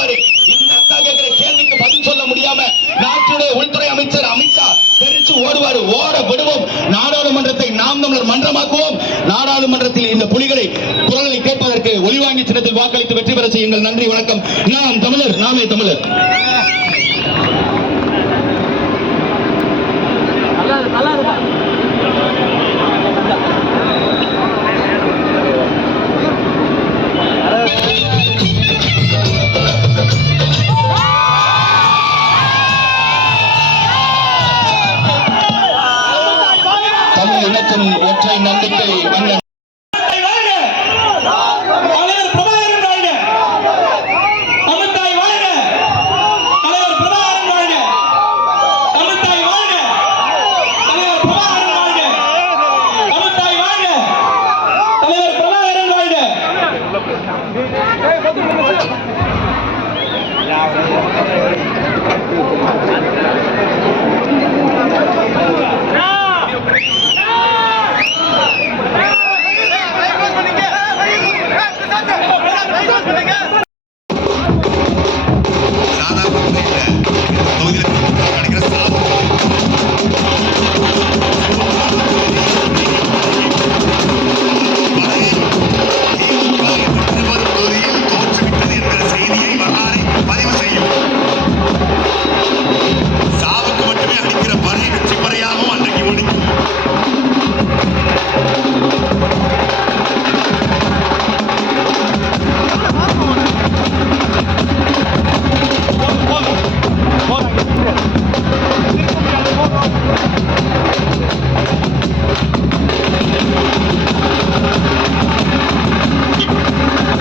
போவாரு இந்த அக்கா கேட்கிற கேள்விக்கு பதில் சொல்ல முடியாம நாட்டுடைய உள்துறை அமைச்சர் அமித்ஷா தெரிச்சு ஓடுவாரு. ஓட விடுவோம் நாடாளுமன்றத்தை நாம் தமிழர் மன்றமாக்குவோம். நாடாளுமன்றத்தில் இந்த புலிகளை குரல்களை கேட்பதற்கு ஒளிவாங்கி சின்னத்தில் வாக்களித்து வெற்றி பெற செய்யுங்கள். நன்றி வணக்கம். நாம் தமிழர் நாமே தமிழர். இனத்தின் ஒற்றை நம்பிக்கை மன்னன் தலைவர் பிரபாகரன் Thank you.